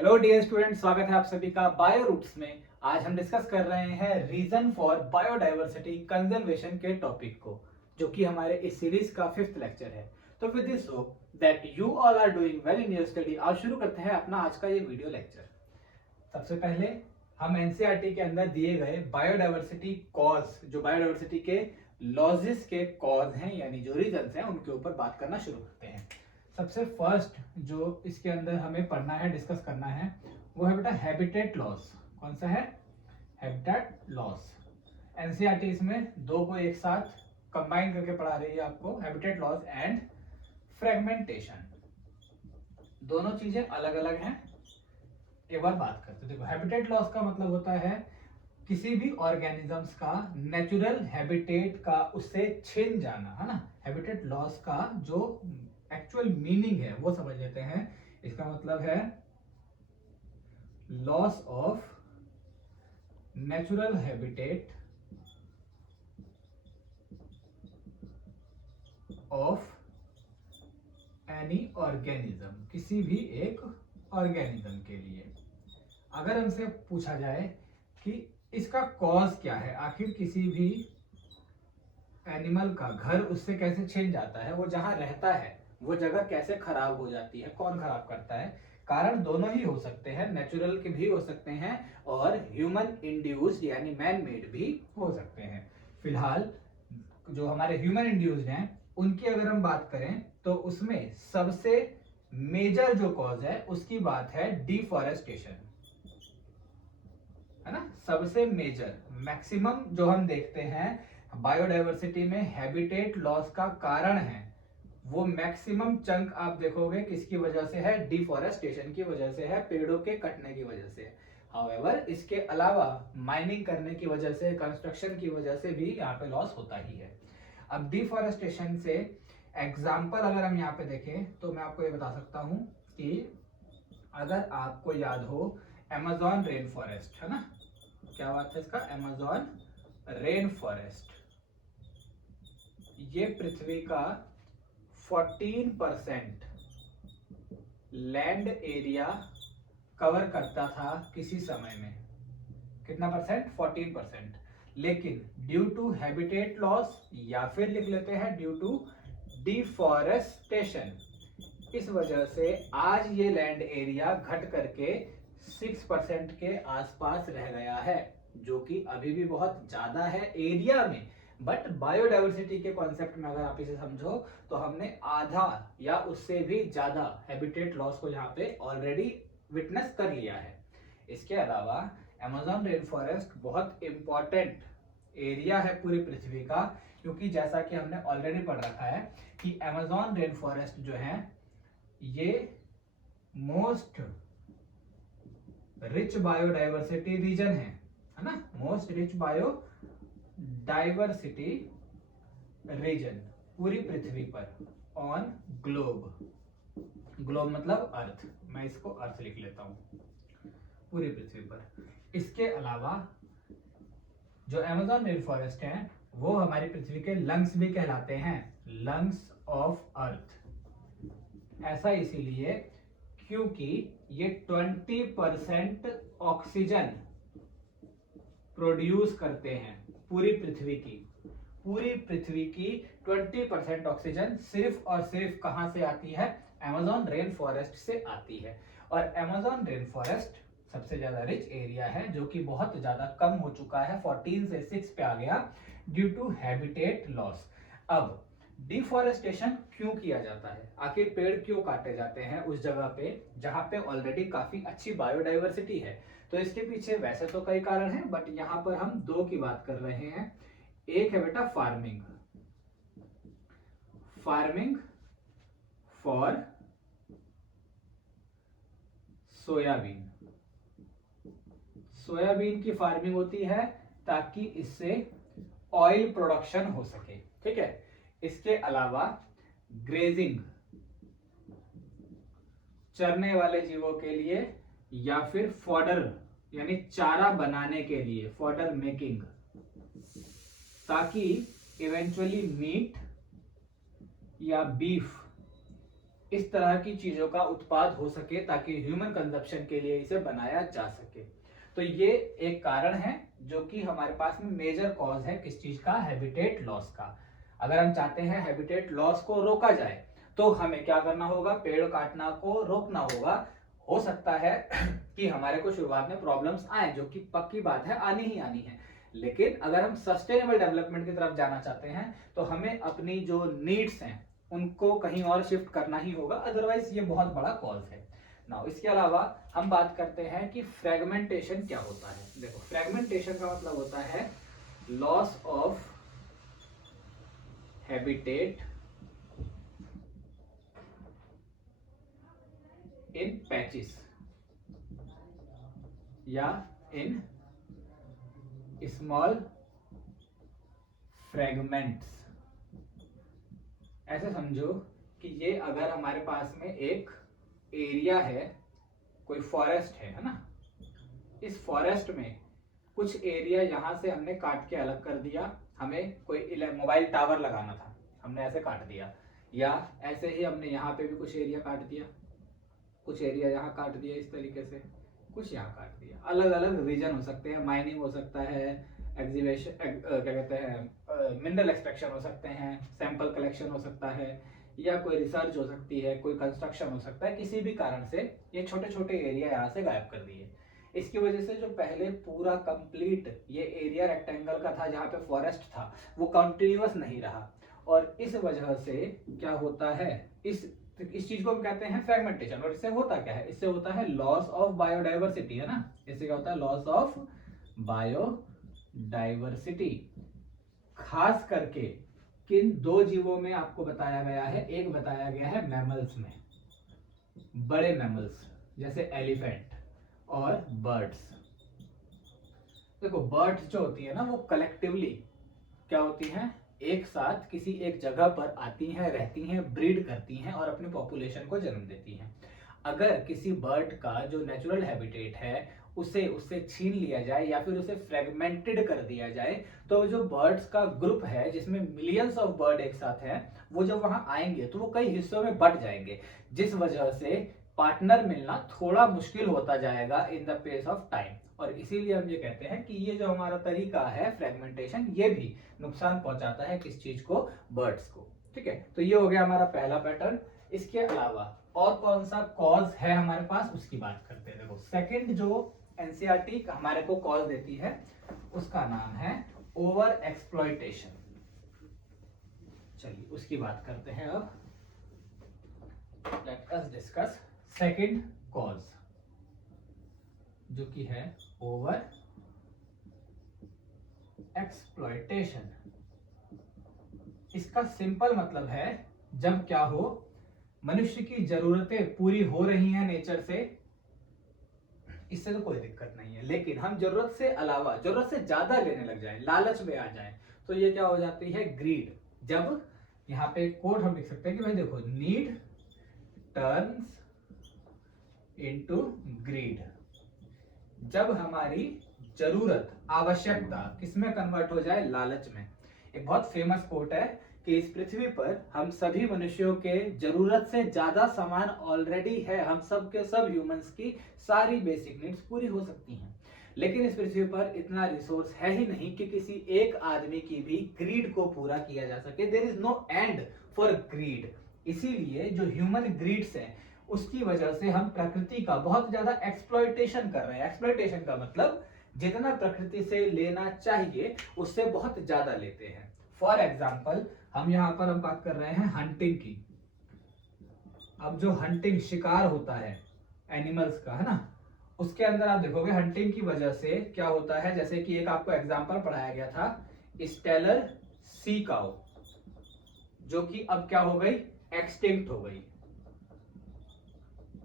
Hello dear student, स्वागत है आप सभी का बायो रूट्स में। आज हम डिस्कस कर रहे हैं रीजन फॉर बायोडाइवर्सिटी कंजर्वेशन के टॉपिक को, जो कि हमारे इस सीरीज का 5th लेक्चर है। तो with this hope that you all are doing well in your study. आज शुरू करते हैं अपना आज का ये वीडियो लेक्चर। सबसे पहले हम एनसीईआरटी के अंदर दिए गए बायोडाइवर्सिटी कॉज, जो बायोडाइवर्सिटी के लॉसेस के कॉज हैं यानी जो रीजंस हैं, उनके ऊपर बात करना शुरू करते हैं। सबसे फर्स्ट जो इसके अंदर हमें पढ़ना है, डिस्कस करना है, वो है बेटा हैबिटेट लॉस। कौन सा है? Habitat loss. एनसीईआरटी इसमें दो को एक साथ कंबाइन करके पढ़ा रही है आपको, हैबिटेट लॉस एंड फ्रेगमेंटेशन। दोनों चीजें अलग अलग हैं। एक बार बात करते हैं। देखो, हैबिटेट लॉस का मतलब होता है किसी भी ऑर्गेनिजम्स का नेचुरल हैबिटेट का उससे छिन जाना, है ना। हैबिटेट लॉस का जो एक्चुअल मीनिंग है वो समझ लेते हैं। इसका मतलब है loss of natural habitat of any organism, किसी भी एक ऑर्गेनिज्म के लिए। अगर हमसे पूछा जाए कि इसका कॉज क्या है, आखिर किसी भी एनिमल का घर उससे कैसे छिन जाता है, वो जहां रहता है वो जगह कैसे खराब हो जाती है, कौन खराब करता है? कारण दोनों ही हो सकते हैं, नेचुरल के भी हो सकते हैं और ह्यूमन इंड्यूस्ड यानी मैन मेड भी हो सकते हैं। फिलहाल जो हमारे ह्यूमन इंड्यूस्ड हैं उनकी अगर हम बात करें तो उसमें सबसे मेजर जो कॉज है उसकी बात है डिफॉरेस्टेशन, है ना। सबसे मेजर मैक्सिमम जो हम देखते हैं बायोडाइवर्सिटी में हैबिटेट लॉस का कारण है, वो मैक्सिमम चंक आप देखोगे किसकी वजह से है? डिफॉरेस्टेशन की वजह से है, पेड़ों के कटने की वजह से। हाउएवर इसके अलावा माइनिंग करने की वजह से, कंस्ट्रक्शन की वजह से भी यहाँ पे लॉस होता ही है। अब डिफॉरेस्टेशन से एग्जाम्पल अगर हम यहाँ पे देखें तो मैं आपको ये बता सकता हूँ कि अगर आपको याद हो अमेज़न रेन फॉरेस्ट, है ना, क्या बात है इसका? अमेज़न रेन फॉरेस्ट, ये पृथ्वी का 14% लैंड एरिया कवर करता था किसी समय में। कितना परसेंट? 14%। लेकिन ड्यू टू हैबिटेट लॉस, या फिर लिख लेते हैं ड्यू टू डिफॉरेस्टेशन, इस वजह से आज ये लैंड एरिया घट करके 6% के आसपास रह गया है, जो कि अभी भी बहुत ज्यादा है एरिया में। बट बायोडाइवर्सिटी के कॉन्सेप्ट में अगर आप इसे समझो तो हमने आधा या उससे भी ज्यादा हैबिटेट लॉस को यहाँ पे ऑलरेडी विटनेस कर लिया है। इसके अलावा अमेज़न रेन फॉरेस्ट बहुत इंपॉर्टेंट एरिया है पूरी पृथ्वी का, क्योंकि जैसा कि हमने ऑलरेडी पढ़ रखा है कि अमेज़न रेन फॉरेस्ट जो है ये मोस्ट रिच बायोडाइवर्सिटी रीजन है ना, मोस्ट रिच बायोडाइवर्सिटी रीजन पूरी पृथ्वी पर, ऑन ग्लोब। ग्लोब मतलब अर्थ, मैं इसको अर्थ लिख लेता हूं, पूरी पृथ्वी पर। इसके अलावा जो अमेज़न रेन फॉरेस्ट है वो हमारी पृथ्वी के लंग्स भी कहलाते हैं, लंग्स ऑफ अर्थ। ऐसा इसीलिए क्योंकि ये 20% ऑक्सीजन प्रोड्यूस करते हैं पूरी पृथ्वी की। पूरी पृथ्वी की 20% ऑक्सीजन सिर्फ और सिर्फ कहां से आती है? अमेज़न रेन फॉरेस्ट से आती है। और अमेज़न रेन फॉरेस्ट सबसे ज्यादा रिच एरिया है, जो कि बहुत ज्यादा कम हो चुका है, 14 से 6 पे आ गया ड्यू टू हैबिटेट लॉस। अब डिफॉरेस्टेशन क्यों किया जाता है? आखिर पेड़ क्यों काटे जाते हैं उस जगह पे जहां पे ऑलरेडी काफी अच्छी बायोडाइवर्सिटी है? तो इसके पीछे वैसे तो कई कारण हैं, बट यहाँ पर हम दो की बात कर रहे हैं। एक है बेटा farming, farming for soybean. Soybean की फार्मिंग होती है ताकि इससे ऑयल प्रोडक्शन हो सके, ठीक है। इसके अलावा ग्रेजिंग, चरने वाले जीवों के लिए, या फिर फॉडर यानी चारा बनाने के लिए, फॉडर मेकिंग, ताकि इवेंचुअली मीट या बीफ इस तरह की चीजों का उत्पाद हो सके ताकि ह्यूमन कंजप्शन के लिए इसे बनाया जा सके। तो ये एक कारण है जो कि हमारे पास में मेजर कॉज है किस चीज का, हैबिटेट लॉस का। अगर हम चाहते हैं हैबिटेट लॉस को रोका जाए तो हमें क्या करना होगा, पेड़ काटना को रोकना होगा। हो सकता है कि हमारे को शुरुआत में प्रॉब्लम्स आए, जो कि पक्की बात है, आनी ही आनी है, लेकिन अगर हम सस्टेनेबल डेवलपमेंट की तरफ जाना चाहते हैं तो हमें अपनी जो नीड्स हैं उनको कहीं और शिफ्ट करना ही होगा, अदरवाइज ये बहुत बड़ा कॉज है। नाउ इसके अलावा हम बात करते हैं कि फ्रेगमेंटेशन क्या होता है। देखो, फ्रेगमेंटेशन का मतलब होता है loss of habitat in patches या इन स्मॉल फ्रेगमेंट्स। ऐसे समझो कि ये अगर हमारे पास में एक एरिया है, कोई फॉरेस्ट है ना, इस फॉरेस्ट में कुछ एरिया यहां से हमने काट के अलग कर दिया। हमें कोई मोबाइल टावर लगाना था, हमने ऐसे काट दिया, या ऐसे ही हमने यहाँ पे भी कुछ एरिया काट दिया, कुछ एरिया यहाँ काट दिया इस तरीके से, कुछ यहाँ काट दिया। अलग अलग रीजन हो सकते हैं, माइनिंग हो सकता है, एग्जीबिशन क्या कहते हैं, मिनरल एक्सट्रैक्शन हो सकते हैं, सैंपल कलेक्शन हो सकता है, या कोई रिसर्च हो सकती है, कोई कंस्ट्रक्शन हो सकता है। किसी भी कारण से ये छोटे छोटे एरिया यहाँ से गायब कर दिए। इसकी वजह से जो पहले पूरा कंप्लीट ये एरिया रेक्टेंगल का था जहाँ पे फॉरेस्ट था, वो कंटिन्यूअस नहीं रहा, और इस वजह से क्या होता है, इस चीज को हम कहते हैं फ्रेगमेंटेशन। और इससे होता क्या है, इससे होता है लॉस ऑफ बायोडाइवर्सिटी, है ना। इससे क्या होता है, लॉस ऑफ बायोडाइवर्सिटी। खास करके किन दो जीवों में आपको बताया गया है, एक बताया गया है मैमल्स में, बड़े मैमल्स जैसे एलिफेंट और बर्ड्स। देखो, बर्ड्स जो होती है ना, वो कलेक्टिवली क्या होती हैं, एक साथ किसी एक जगह पर आती हैं, रहती हैं, ब्रीड करती हैं और अपनी पॉपुलेशन को जन्म देती हैं। अगर किसी बर्ड का जो नेचुरल हैबिटेट है उसे उससे छीन लिया जाए या फिर उसे फ्रेगमेंटेड कर दिया जाए, तो जो बर्ड्स का ग्रुप है जिसमें मिलियंस ऑफ बर्ड एक साथ हैं, वो जब वहां आएंगे तो वो कई हिस्सों में बट जाएंगे, जिस वजह से पार्टनर मिलना थोड़ा मुश्किल होता जाएगा in the pace of time. और इसीलिए हम ये कहते हैं कि ये जो हमारा तरीका है फ्रेगमेंटेशन, ये भी नुकसान पहुंचाता है किस चीज को, बर्ड्स को। ठीक है, तो ये हो गया हमारा पहला पैटर्न। इसके अलावा और कौन सा कॉज है हमारे पास, उसकी बात करते हैं। देखो, सेकंड जो एनसीईआरटी हमारे को कॉज देती है उसका नाम है ओवर एक्सप्लॉयटेशन। चलिए उसकी बात करते हैं अब। Let us discuss second cause, जो कि है ओवर एक्सप्लॉयटेशन। इसका सिंपल मतलब है जब क्या हो, मनुष्य की जरूरतें पूरी हो रही हैं नेचर से, इससे तो कोई दिक्कत नहीं है, लेकिन हम जरूरत से अलावा, जरूरत से ज्यादा लेने लग जाए, लालच में आ जाए, तो ये क्या हो जाती है, ग्रीड। जब यहाँ पे कोड हम लिख सकते हैं कि भाई देखो, नीड टर्न्स इनटू ग्रीड। जब हमारी जरूरत, आवश्यकता किसमें कन्वर्ट हो जाए, लालच में। एक बहुत फेमस कोट है कि इस पृथ्वी पर हम सभी मनुष्यों के जरूरत से ज्यादा सामान ऑलरेडी है, हम सब के सब ह्यूमंस की सारी बेसिक नीड्स पूरी हो सकती हैं, लेकिन इस पृथ्वी पर इतना रिसोर्स है ही नहीं कि किसी एक आदमी की भी ग्रीड को पूरा किया जा सके। There is no end for greed. इसीलिए जो ह्यूमन ग्रीड्स हैं उसकी वजह से हम प्रकृति का बहुत ज्यादा एक्सप्लॉयटेशन कर रहे हैं। एक्सप्लॉयटेशन का मतलब जितना प्रकृति से लेना चाहिए उससे बहुत ज्यादा लेते हैं। फॉर एग्जाम्पल, हम यहाँ पर हम बात कर रहे हैं हंटिंग की। अब जो हंटिंग, शिकार होता है एनिमल्स का, है ना, उसके अंदर आप देखोगे हंटिंग की वजह से क्या होता है, जैसे कि एक आपको एग्जांपल पढ़ाया गया था, स्टेलर सी काउ, जो कि अब क्या हो गई, एक्सटिंक्ट हो गई,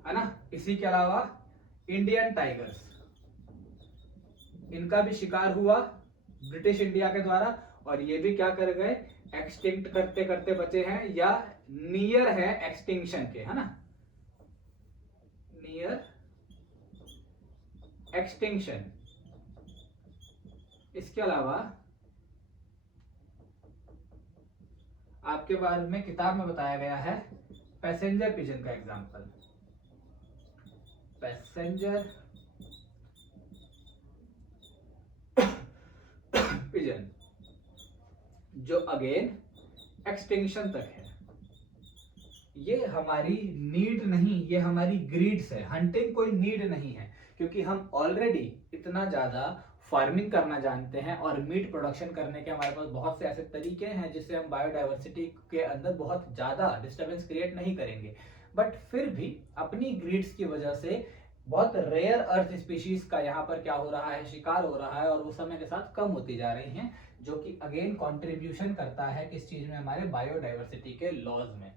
है ना। इसी के अलावा इंडियन टाइगर्स, इनका भी शिकार हुआ ब्रिटिश इंडिया के द्वारा, और ये भी क्या कर गए, एक्सटिंक्ट करते करते बचे हैं, या नियर है एक्सटिंक्शन के, है ना, नियर एक्सटिंक्शन। इसके अलावा आपके बारे में किताब में बताया गया है, पैसेंजर पिजन का एग्जांपल, पैसेंजर पिजन जो अगेन एक्सटिंक्शन तक है। ये हमारी नीड नहीं, ये हमारी ग्रीड्स है। हंटिंग कोई नीड नहीं है, क्योंकि हम ऑलरेडी इतना ज्यादा फार्मिंग करना जानते हैं और मीट प्रोडक्शन करने के हमारे पास बहुत से ऐसे तरीके हैं जिससे हम बायोडाइवर्सिटी के अंदर बहुत ज्यादा डिस्टर्बेंस क्रिएट नहीं करेंगे। बट फिर भी अपनी ग्रीड्स की वजह से बहुत रेयर अर्थ स्पीशीज का यहाँ पर क्या हो रहा है, शिकार हो रहा है, और वो समय के साथ कम होती जा रही हैं, जो कि अगेन कंट्रीब्यूशन करता है किस चीज में, हमारे बायोडाइवर्सिटी के लॉज में।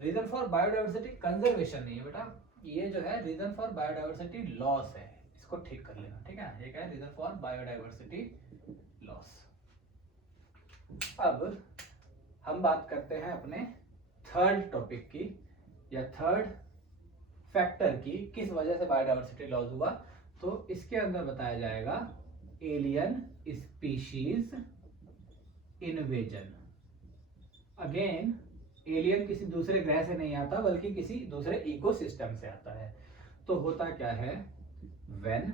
रीजन फॉर बायोडाइवर्सिटी कंजर्वेशन नहीं है बेटा, ये जो है रीजन फॉर बायोडाइवर्सिटी लॉस है, इसको ठीक कर लेना, ठीक है। ये क्या है, रीजन फॉर बायोडाइवर्सिटी लॉस। अब हम बात करते हैं अपने थर्ड टॉपिक की, या थर्ड फैक्टर की, किस वजह से बायोडाइवर्सिटी लॉस हुआ। तो इसके अंदर बताया जाएगा alien species invasion. Again alien किसी दूसरे ग्रह से नहीं आता, बल्कि किसी दूसरे इकोसिस्टम से आता है। तो होता क्या है, when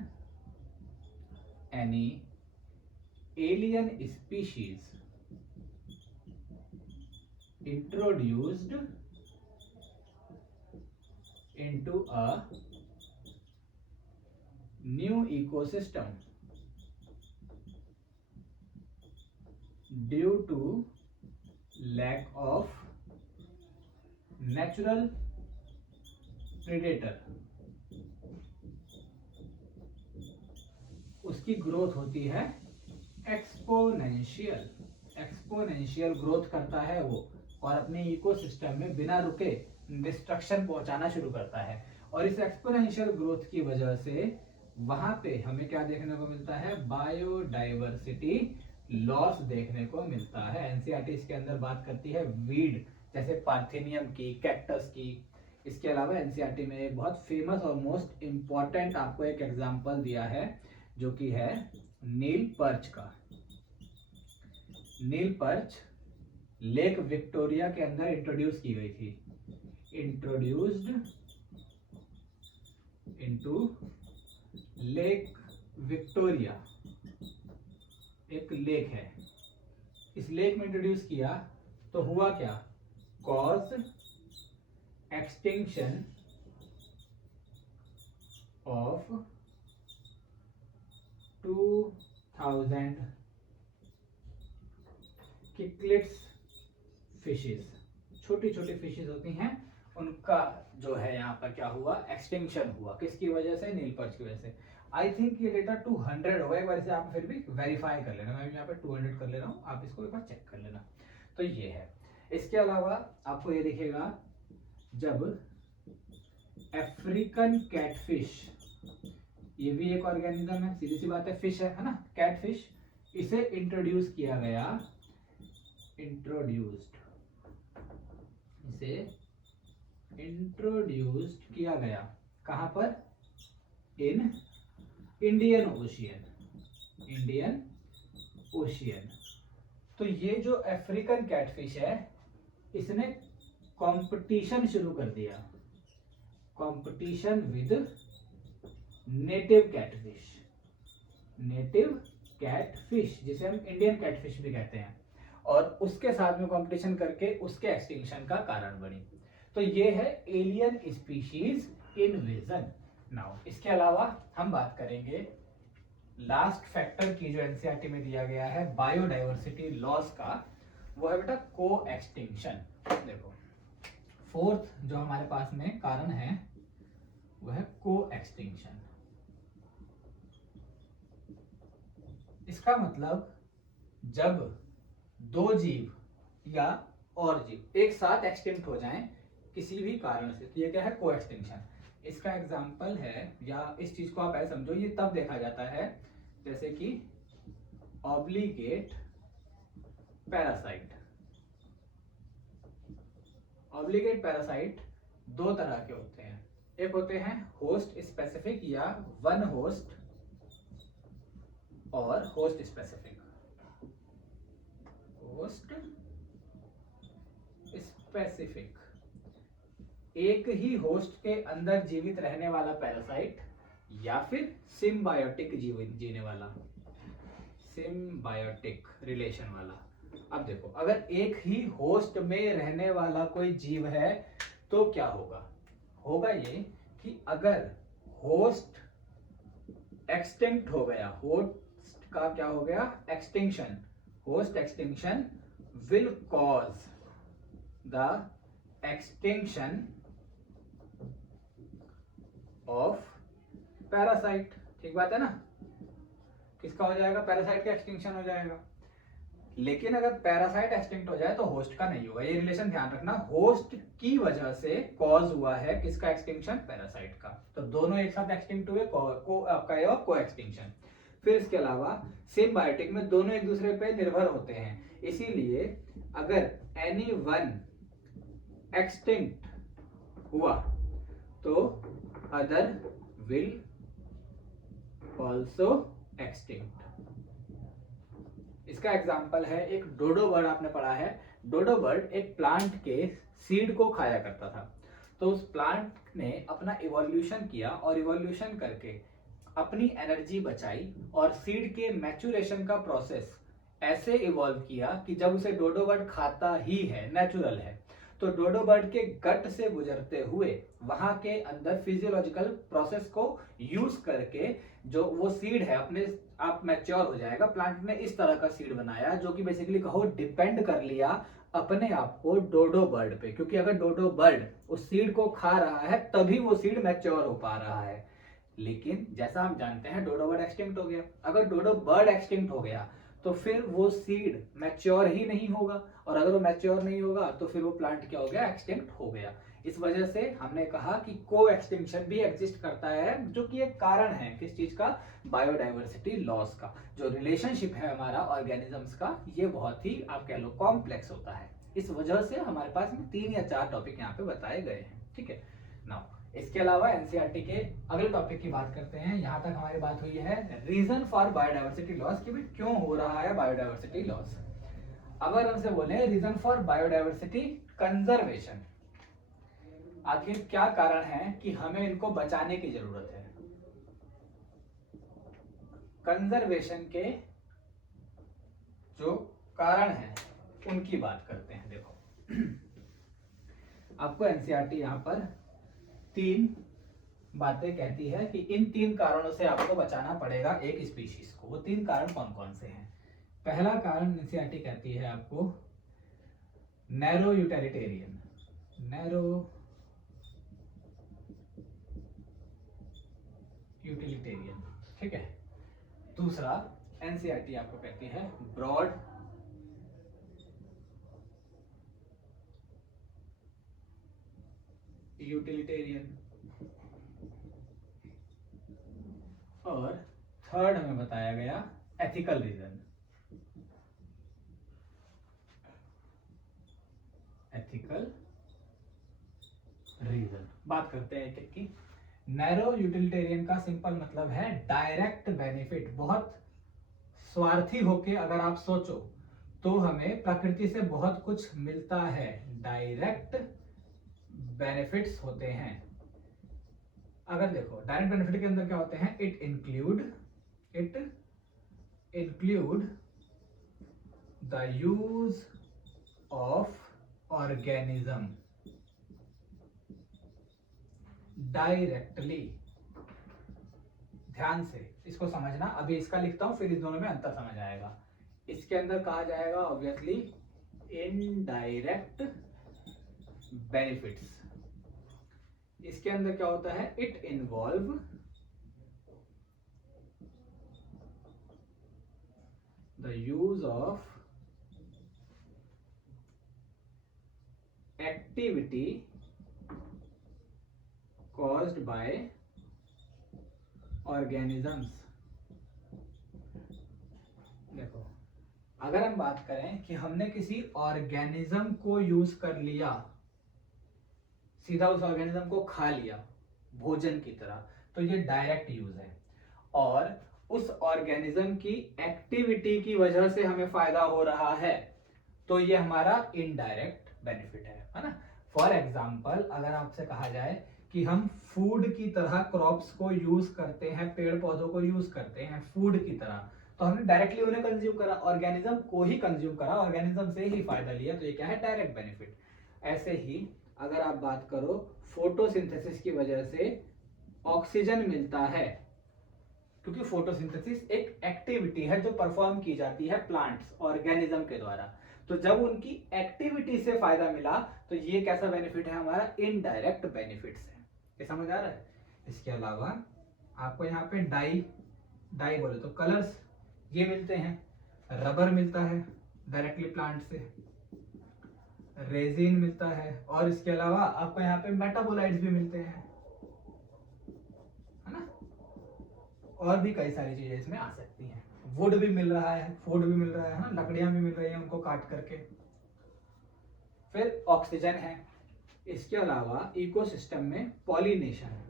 any alien species introduced into a new ecosystem due to lack of natural predator, उसकी ग्रोथ होती है एक्सपोनेंशियल। एक्सपोनेंशियल ग्रोथ करता है वो, और अपने इकोसिस्टम में बिना रुके डिस्ट्रक्शन पहुंचाना शुरू करता है। और इस एक्सपोनेंशियल ग्रोथ की वजह से वहां पे हमें क्या देखने को मिलता है, बायोडाइवर्सिटी लॉस देखने को मिलता है। एनसीईआरटी इसके अंदर बात करती है वीड, जैसे पार्थेनियम की, कैक्टस की। इसके अलावा एनसीईआरटी में एक बहुत फेमस और मोस्ट इंपॉर्टेंट आपको एक एग्जांपल दिया है, जो कि है नील पर्च का। नील पर्च लेक विक्टोरिया के अंदर इंट्रोड्यूस की गई थी, इंट्रोड्यूस्ड इनटू लेक विक्टोरिया। एक लेक है, इस लेक में इंट्रोड्यूस किया तो हुआ क्या, कॉज एक्सटिंक्शन ऑफ 2000 किकलेट्स फिशेस। छोटी छोटी फिशेस होती हैं, उनका जो है यहाँ पर क्या हुआ, एक्सटिंक्शन हुआ। किसकी वजह से, नील पर्च की वजह से। आई थिंक ये डेटा 200 होगा, एक बार इसे आप फिर भी वेरीफाई कर लेना। मैं भी यहाँ पे 200 कर ले रहा हूँ, आप इसको एक बार चेक कर लेना। तो ये है। इसके अलावा आपको ये दिखेगा, जब अफ्रीकन कैटफिश, ये भी एक ऑर्गेनिज्म है, सीधी सी बात है, फिश है ना, कैटफिश, इसे इंट्रोड्यूस किया गया, इंट्रोड्यूस्ड, इसे इंट्रोड्यूस्ड किया गया कहां पर, in Indian ocean, Indian ocean. तो ये जो अफ्रीकन कैटफिश है, इसने कंपटीशन शुरू कर दिया, competition with native catfish, native catfish जिसे हम इंडियन कैटफिश भी कहते हैं, और उसके साथ में कंपटीशन करके उसके एक्सटिंक्शन का कारण बनी। तो ये है एलियन स्पीशीज इन्वेजन। नाउ इसके अलावा हम बात करेंगे लास्ट फैक्टर की, जो एनसीईआरटी में दिया गया है बायोडाइवर्सिटी लॉस का, वो है बेटा को एक्सटिंक्शन। देखो फोर्थ जो हमारे पास में कारण है वो है को एक्सटिंक्शन। इसका मतलब जब दो जीव या और जीव एक साथ एक्सटिंक्ट हो जाएं किसी भी कारण से, तो ये क्या है, को एक्सटिंक्शन। इसका एग्जाम्पल है, या इस चीज को आप ऐसे समझो, ये तब देखा जाता है जैसे कि ऑब्लिगेट पैरासाइट। ऑब्लिगेट पैरासाइट दो तरह के होते हैं, एक होते हैं होस्ट स्पेसिफिक या वन होस्ट, और होस्ट स्पेसिफिक। होस्ट स्पेसिफिक एक ही होस्ट के अंदर जीवित रहने वाला पैरासाइट या फिर सिम्बायोटिक जीने वाला, सिम्बायोटिक रिलेशन वाला। अब देखो, अगर एक ही होस्ट में रहने वाला कोई जीव है तो क्या होगा? होगा ये कि अगर होस्ट एक्सटिंक्ट हो गया, होस्ट का क्या हो गया? Extinction. Host extinction will cause the extinction of parasite. ठीक बात है ना? किसका हो जाएगा? पैरासाइट का एक्सटिंक्शन हो जाएगा। लेकिन अगर पैरासाइट एक्सटिंक्ट हो जाए तो होस्ट का नहीं होगा। ये रिलेशन ध्यान रखना, होस्ट की वजह से कॉज हुआ है किसका एक्सटिंक्शन? पैरासाइट का। तो दोनों एक साथ एक्सटिंक्ट हुए, आपका को एक्सटिंक्शन। फिर इसके अलावा सिम्बायोटिक में दोनों एक दूसरे पे निर्भर होते हैं, इसीलिए अगर एनी वन एक्सटिंक्ट हुआ तो अदर विल ऑल्सो एक्सटिंक्ट। इसका एग्जाम्पल है एक डोडो बर्ड। आपने पढ़ा है, डोडो बर्ड एक प्लांट के सीड को खाया करता था। तो उस प्लांट ने अपना इवोल्यूशन किया और इवोल्यूशन करके अपनी एनर्जी बचाई और सीड के मैच्योरेशन का प्रोसेस ऐसे इवॉल्व किया कि जब उसे डोडो बर्ड खाता ही है, नेचुरल है, तो डोडो बर्ड के गट से गुजरते हुए वहां के अंदर फिजियोलॉजिकल प्रोसेस को यूज करके जो वो सीड है अपने आप मैच्योर हो जाएगा। प्लांट ने इस तरह का सीड बनाया जो कि बेसिकली कहो डिपेंड कर लिया अपने आप को डोडो बर्ड पे, क्योंकि अगर डोडो बर्ड उस सीड को खा रहा है तभी वो सीड मैच्योर हो पा रहा है। लेकिन जैसा हम जानते हैं डोडो बर्ड एक्सटिंक्ट हो गया। अगर डोडो बर्ड एक्सटिंक्ट हो गया तो फिर वो सीड मैच्योर ही नहीं होगा, और अगर वो मैच्योर नहीं होगा तो फिर वो प्लांट क्या हो गया? एक्सटिंक्ट हो गया। इस वजह से हमने कहा कि को एक्सटिंक्शन भी एग्जिस्ट करता है, जो कि एक कारण है किस चीज का? बायोडाइवर्सिटी लॉस का। जो रिलेशनशिप है हमारा ऑर्गेनिजम्स का, ये बहुत ही आप कह लो कॉम्प्लेक्स होता है। इस वजह से हमारे पास में 3 या 4 टॉपिक यहाँ पे बताए गए हैं। ठीक है नाउ, इसके अलावा एनसीईआरटी के अगले टॉपिक की बात करते हैं। यहां तक हमारी बात हुई है रीजन फॉर बायोडाइवर्सिटी लॉस, कि भाई क्यों हो रहा है बायोडाइवर्सिटी लॉस। अगर हमसे बोले रीजन फॉर बायोडाइवर्सिटी कंजर्वेशन, आखिर क्या कारण है कि हमें इनको बचाने की जरूरत है? कंजर्वेशन के जो कारण हैं उनकी बात करते हैं। देखो आपको एनसीईआरटी यहां पर 3 बातें कहती है कि इन 3 कारणों से आपको बचाना पड़ेगा एक स्पीशीज को। वो 3 कारण कौन कौन से हैं? पहला कारण एनसीईआरटी कहती है आपको नैरो यूटिलिटेरियन, नैरो यूटिलिटेरियन। ठीक है। दूसरा एनसीईआरटी आपको कहती है ब्रॉड यूटिलिटेरियन। और थर्ड हमें बताया गया एथिकल रीजन, एथिकल रीजन। बात करते हैं एक की। नैरो यूटिलिटेरियन का सिंपल मतलब है डायरेक्ट बेनिफिट। बहुत स्वार्थी होके अगर आप सोचो तो हमें प्रकृति से बहुत कुछ मिलता है, डायरेक्ट बेनिफिट्स होते हैं। अगर देखो डायरेक्ट बेनिफिट के अंदर क्या होते हैं? It include the use of organism directly. ध्यान से इसको समझना, अभी इसका लिखता हूं फिर इस दोनों में अंतर समझ आएगा। इसके अंदर कहा जाएगा ऑब्वियसली इनडायरेक्ट बेनिफिट्स। इसके अंदर क्या होता है? It involve the use of activity caused by organisms. देखो अगर हम बात करें कि हमने किसी ऑर्गेनिज्म को यूज कर लिया, सीधा उस ऑर्गेनिज्म को खा लिया भोजन की तरह, तो ये डायरेक्ट यूज है। और उस ऑर्गेनिज्म की एक्टिविटी की वजह से हमें फायदा हो रहा है, तो ये हमारा इनडायरेक्ट बेनिफिट है ना। फॉर एग्जाम्पल अगर आपसे कहा जाए कि हम फूड की तरह क्रॉप्स को यूज करते हैं, पेड़ पौधों को यूज करते हैं फूड की तरह, तो हमने डायरेक्टली उन्हें कंज्यूम करा, ऑर्गेनिज्म को ही कंज्यूम करा, ऑर्गेनिज्म से ही फायदा लिया, तो ये क्या है, डायरेक्ट बेनिफिट। ऐसे ही अगर आप बात करो फोटोसिंथेसिस की वजह से ऑक्सीजन मिलता है, क्योंकि फोटोसिंथेसिस एक एक्टिविटी है जो परफॉर्म की जाती है प्लांट्स ऑर्गेनिज्म के द्वारा, तो जब उनकी एक्टिविटी से फायदा मिला तो ये कैसा बेनिफिट है हमारा, इनडायरेक्ट बेनिफिट्स है। ये समझ आ रहा है। इसके अलावा आपको यहाँ पे डाई बोले तो कलर्स ये मिलते हैं, रबर मिलता है डायरेक्टली प्लांट से, रेजिन मिलता है, और इसके अलावा आपको यहाँ पे मेटाबोलाइट्स भी मिलते हैं, है ना, और भी कई सारी चीजें इसमें आ सकती हैं। वुड भी मिल रहा है, फूड भी मिल रहा है ना, लकड़ियां भी मिल रही हैं उनको काट करके। फिर ऑक्सीजन है। इसके अलावा इकोसिस्टम में पॉलिनेशन,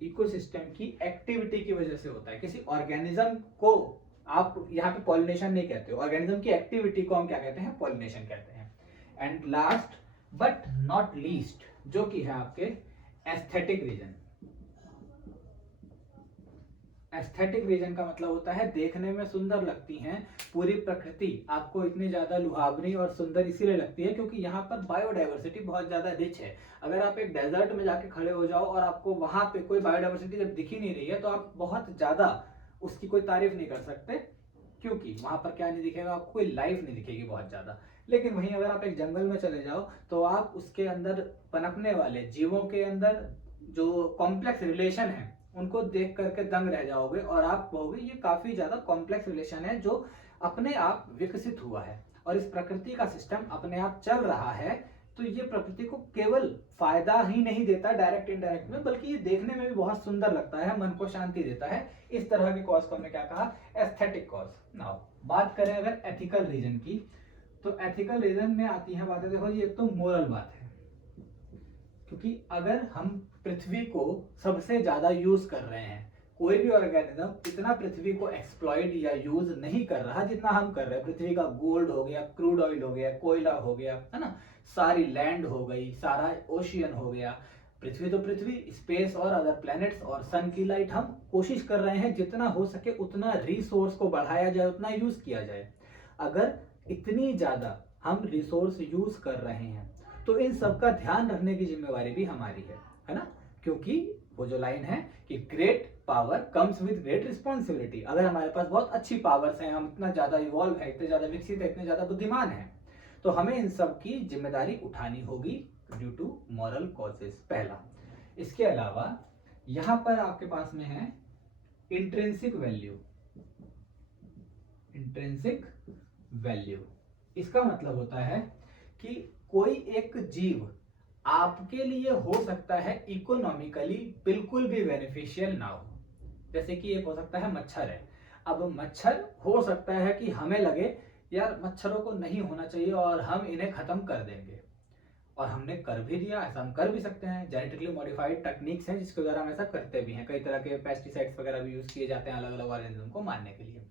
इकोसिस्टम की एक्टिविटी की वजह से होता है। किसी ऑर्गेनिज्म को आप यहाँ पे पॉलिनेशन नहीं कहते हो, ऑर्गेनिज्म की एक्टिविटी को हम क्या कहते हैं, पॉलिनेशन कहते हैं। And last but not least जो कि है आपके एस्थेटिक रीजन। एस्थेटिक रीजन का मतलब होता है देखने में सुंदर लगती हैं, पूरी प्रकृति आपको इतनी ज्यादा लुभावनी और सुंदर इसीलिए लगती है क्योंकि यहाँ पर बायोडाइवर्सिटी बहुत ज्यादा रिच है। अगर आप एक डेजर्ट में जाके खड़े हो जाओ और आपको वहां पे कोई बायोडाइवर्सिटी जब दिख ही नहीं रही है तो आप बहुत ज्यादा उसकी कोई तारीफ नहीं कर सकते, क्योंकि वहां पर क्या नहीं दिखेगा, आपको कोई लाइफ नहीं दिखेगी बहुत ज्यादा। लेकिन वहीं अगर आप एक जंगल में चले जाओ तो आप उसके अंदर पनपने वाले जीवों के अंदर जो कॉम्प्लेक्स रिलेशन है उनको देख करके दंग रह जाओगे और आप कहोगे ये काफी ज्यादा कॉम्प्लेक्स रिलेशन है जो अपने आप विकसित हुआ है और इस प्रकृति का सिस्टम अपने आप चल रहा है। तो ये प्रकृति को केवल फायदा ही नहीं देता डायरेक्ट इनडायरेक्ट में, बल्कि ये देखने में भी बहुत सुंदर लगता है, मन को शांति देता है। इस तरह के कॉज को हमने क्या कहा, एस्थेटिक कॉज। नाउ बात करें अगर एथिकल रीजन की, तो एथिकल रीजन में आती है बातें। देखो ये तो मोरल बात है, क्योंकि अगर हम पृथ्वी को सबसे ज्यादा यूज कर रहे हैं, कोई भी ऑर्गेनिज्म इतना पृथ्वी को एक्सप्लॉइट या यूज नहीं कर रहा जितना हम कर रहे हैं। पृथ्वी का गोल्ड हो गया, क्रूड ऑयल हो गया, कोयला हो गया, है ना, सारी लैंड हो गई, सारा ओशियन हो गया। पृथ्वी तो पृथ्वी, स्पेस और अदर प्लैनेट्स और सन की लाइट, हम कोशिश कर रहे हैं जितना हो सके उतना रिसोर्स को बढ़ाया जाए, उतना यूज किया जाए। अगर इतनी ज्यादा हम रिसोर्स यूज कर रहे हैं तो इन सब का ध्यान रखने की जिम्मेवारी भी हमारी है ना, क्योंकि वो जो लाइन है कि great power comes with great responsibility. अगर हमारे पास बहुत अच्छी पावर्स हैं, हम इतना ज्यादा इवॉल्व है, इतने ज्यादा विकसित है, इतने ज्यादा बुद्धिमान है, तो हमें इन सब की जिम्मेदारी उठानी होगी ड्यू टू मॉरल कॉजेस, पहला। इसके अलावा यहां पर आपके पास में है इंट्रिंसिक वैल्यू। इंट्रिंसिक वैल्यू इसका मतलब होता है कि कोई एक जीव आपके लिए हो सकता है इकोनॉमिकली बिल्कुल भी बेनिफिशियल ना हो। जैसे कि एक हो सकता है मच्छर है। अब मच्छर हो सकता है कि हमें लगे यार मच्छरों को नहीं होना चाहिए और हम इन्हें खत्म कर देंगे, और हमने कर भी दिया। ऐसा हम कर भी सकते हैं, जेनेटिकली मॉडिफाइड टेक्निक्स हैं जिसके द्वारा हम ऐसा करते भी हैं। कई तरह के पेस्टिसाइड्स वगैरह भी यूज किए जाते हैं अलग अलग ऑर्गेनिज्म को मारने के लिए।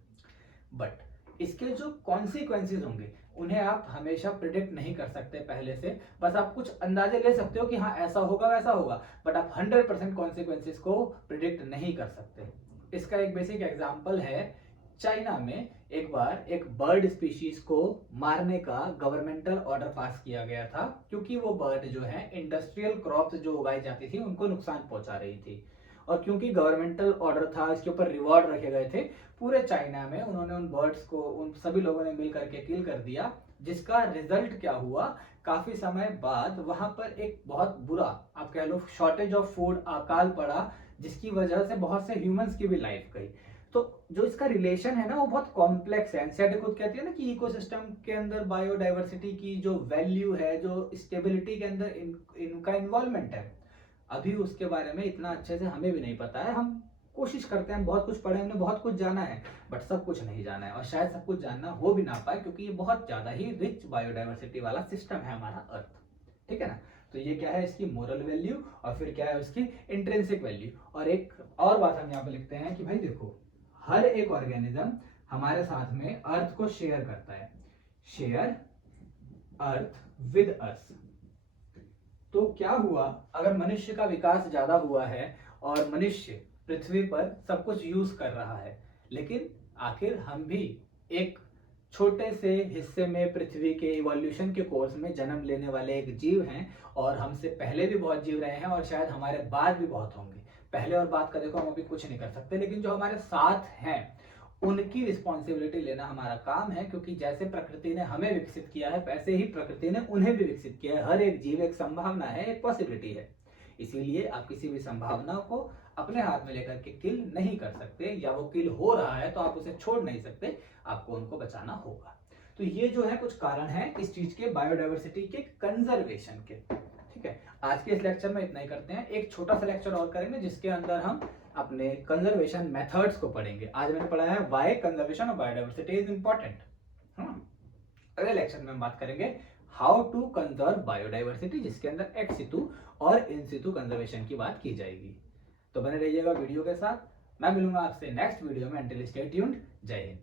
बट इसके जो कॉन्सिक्वेंसेज होंगे उन्हें आप हमेशा प्रिडिक्ट नहीं कर सकते पहले से। बस आप कुछ अंदाजे ले सकते हो कि हाँ ऐसा होगा वैसा होगा, बट आप 100% कॉन्सिक्वेंसेज को प्रिडिक्ट नहीं कर सकते। इसका एक बेसिक एग्जांपल है, चाइना में एक बार एक बर्ड स्पीशीज को मारने का गवर्नमेंटल ऑर्डर पास किया गया था, क्योंकि वो बर्ड जो है इंडस्ट्रियल क्रॉप्स जो उगाई जाती थी उनको नुकसान पहुंचा रही थी। और क्योंकि गवर्नमेंटल ऑर्डर था, इसके ऊपर रिवॉर्ड रखे गए थे, पूरे चाइना में उन्होंने उन बर्ड्स को, उन सभी लोगों ने मिल करके किल कर दिया। जिसका रिजल्ट क्या हुआ, काफी समय बाद वहां पर एक बहुत बुरा, आप कह लो शॉर्टेज ऑफ फूड, अकाल पड़ा, जिसकी वजह से बहुत से ह्यूमंस की भी लाइफ गई। तो जो इसका रिलेशन है ना वो बहुत कॉम्प्लेक्स है। एनसीईआरटी खुद कहती है ना कि इकोसिस्टम के अंदर बायोडाइवर्सिटी की जो वैल्यू है, जो स्टेबिलिटी के अंदर इनका इन्वॉल्वमेंट है, अभी उसके बारे में इतना अच्छे से हमें भी नहीं पता है। हम कोशिश करते हैं, हम बहुत कुछ पढ़े, हमने बहुत कुछ जाना है, बट सब कुछ नहीं जाना है और शायद सब कुछ जानना हो भी ना पाए, क्योंकि ये बहुत ज्यादा ही रिच बायोडाइवर्सिटी वाला सिस्टम है हमारा अर्थ। ठीक है ना। तो ये क्या है, इसकी मोरल वैल्यू, और फिर क्या है उसकी इंट्रिंसिक वैल्यू। और एक और बात हम यहाँ पे लिखते हैं कि भाई देखो, हर एक ऑर्गेनिज्म हमारे साथ में अर्थ को शेयर करता है। Share earth with us. तो क्या हुआ, अगर मनुष्य का विकास ज्यादा हुआ है और मनुष्य पृथ्वी पर सब कुछ यूज कर रहा है, लेकिन आखिर हम भी एक छोटे से हिस्से में पृथ्वी के इवोल्यूशन के कोर्स में जन्म लेने वाले एक जीव हैं, और हमसे पहले भी बहुत जीव रहे हैं और शायद हमारे बाद भी बहुत होंगे। पहले और बाद का देखो हम अभी कुछ नहीं कर सकते, लेकिन जो हमारे साथ हैं उनकी रिस्पॉन्सिबिलिटी लेना हमारा काम है, क्योंकि जैसे प्रकृति ने हमें विकसित किया है वैसे ही प्रकृति ने उन्हें भी विकसित किया है। हर एक जीव एक संभावना है, एक पॉसिबिलिटी है। इसीलिए आप किसी भी संभावना को अपने हाथ में लेकर के किल नहीं कर सकते, या वो किल हो रहा है तो आप उसे छोड़ नहीं सकते, आपको उनको बचाना होगा। तो ये जो है कुछ कारण है इस चीज के, बायोडाइवर्सिटी के कंजर्वेशन के। ठीक है, आज के इस लेक्चर में इतना ही करते हैं। एक छोटा सा लेक्चर और करेंगे जिसके अंदर हम अपने कंजर्वेशन मेथड्स को पढ़ेंगे। आज मैंने पढ़ा है why conservation of biodiversity is important. अगले लेक्चर में हम बात करेंगे हाउ टू कंजर्व बायोडाइवर्सिटी, जिसके अंदर एक्स सितु और इन सितु कंजर्वेशन की बात की जाएगी। तो बने रहिएगा वीडियो के साथ। मैं मिलूंगा आपसे नेक्स्ट वीडियो में। Until stay tuned. जय हिंद।